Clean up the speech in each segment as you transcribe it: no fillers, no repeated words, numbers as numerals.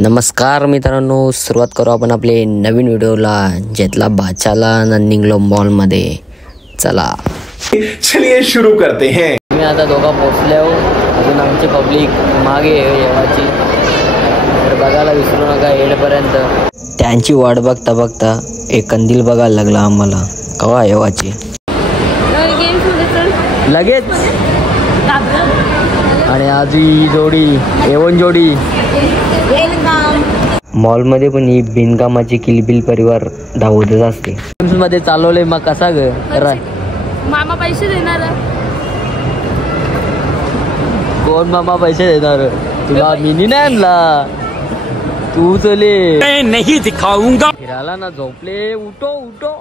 नमस्कार मित्रांनो, सुरुवात करू आपण आपले नवीन व्हिडिओला, ज्यातला बाचाला निघलो मॉल मध्ये. चला चलिए शुरू करते हैं. मी आता दोघा पोहोचले हो. अजून आमची पब्लिक मागे येवाची, तर बघायला विसरू नका येईपर्यंत. त्यांची वाट बघता बघता एक कंदील बघायला लागला आम्हाला. कवा येवाची लगेच. आणि आज ही जोडी एवन जोडी मॉलमध्ये पण ही बिनकामाची किलबिल परिवार धावतच असते. मध्ये चालवले मग कसा ग मामा पैसे देणार. कोण मामा पैसे देणार तुला? मिनी नाही आणला तू. चले नाही दिखाऊंगा. फिरायला ना झोपले. उठो उठो.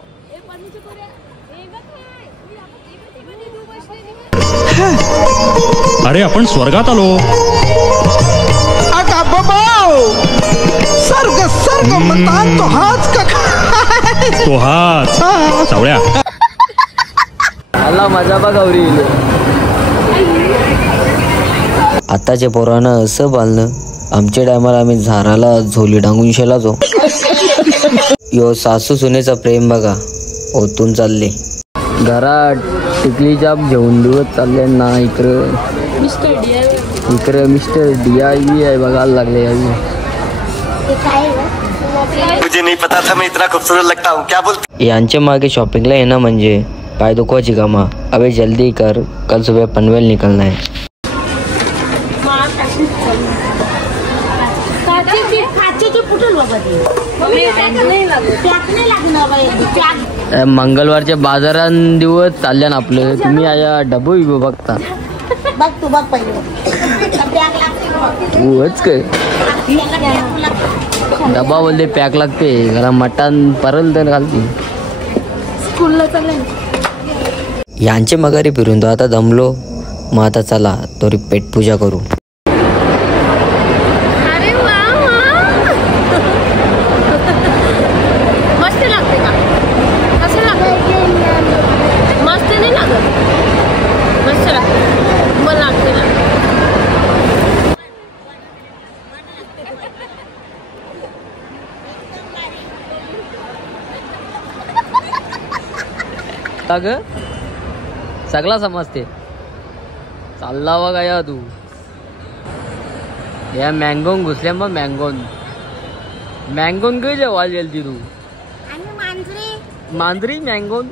अरे आपण स्वर्गात आलो. आता बाबाओ सर्ग सर्ग म्हणतात तो हाच का? तो हाच सावळ्या. आला मजा बघावरी. आताच्या पोरानं असं बांधलं. आमच्या टायमाला आम्ही झाडाला झोली टांगून शेलाचो. यो सासू सुनेचा प्रेम बघा ओतून चालले. घरात टिकली जाप घेऊन दिवस चालले ना. इकडं मिस्टर DIY आहे बघायला लागले. मुझे नहीं पता था मैं इतना खूबसूरत लगता हूँ. क्या बोलते? यांच्या मागे शॉपिंगला येणं म्हणजे पाय दुखवायची कामा. अबे जल्दी कर, कल सुबह पनवेल निकलना है. मंगळवारच्या बाजारात दिवस चालल्या ना आपलं. तुम्ही आया डबो विबो बघता. बघ तू बघ पहिले तूच काय डबा बोलते पॅक लागते. घरा मटण परल तर घालते. स्कूलला चालले. यांचे मगारी फिरून तो आता दमलो. मग आता चला तरी पेट पूजा करू. अरे वा मस्त लागते का? कसं लागते? मस्त नाही लागत. मस्त लागते. मला लागते ना. ग सगळा समजते. चालला बघा या तू. या मँगोन घुसल्या मग मँगोन काय जेवायला गेलती तू? मांजरी मँगोन.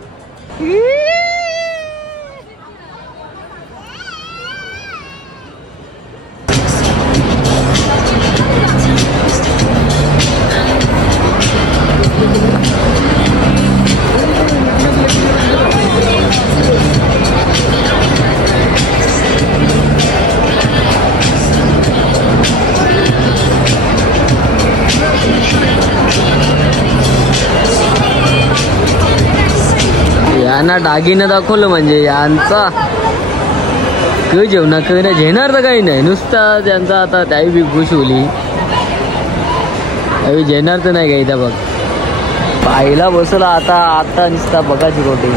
यांना दागिनं दाखवलं म्हणजे यांचा क जेवणा क नाही घेणार तर काही नाही. नुसता त्यांचा आता त्याही बी खुश होली. त्याही घेणार तर नाही काही. त्या बघ पाहिला बसला आता नुसता बघाची रोटी.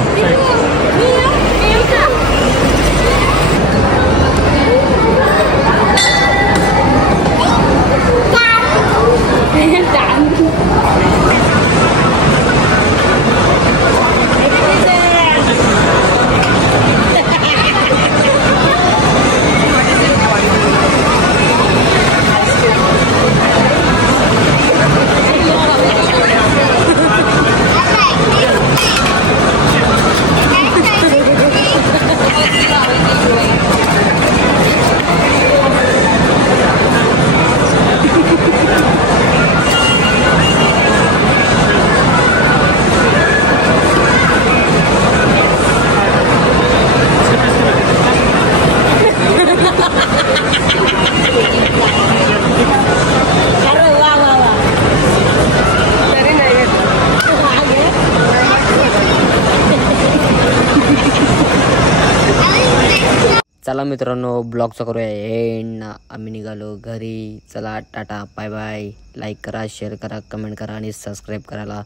चला मित्रांनो, ब्लॉगचा करूया एंड. आम्ही निघालो घरी. चला टाटा बाय बाय. लाईक करा, शेअर करा, कमेंट करा आणि सबस्क्राईब करायला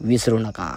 विसरू नका.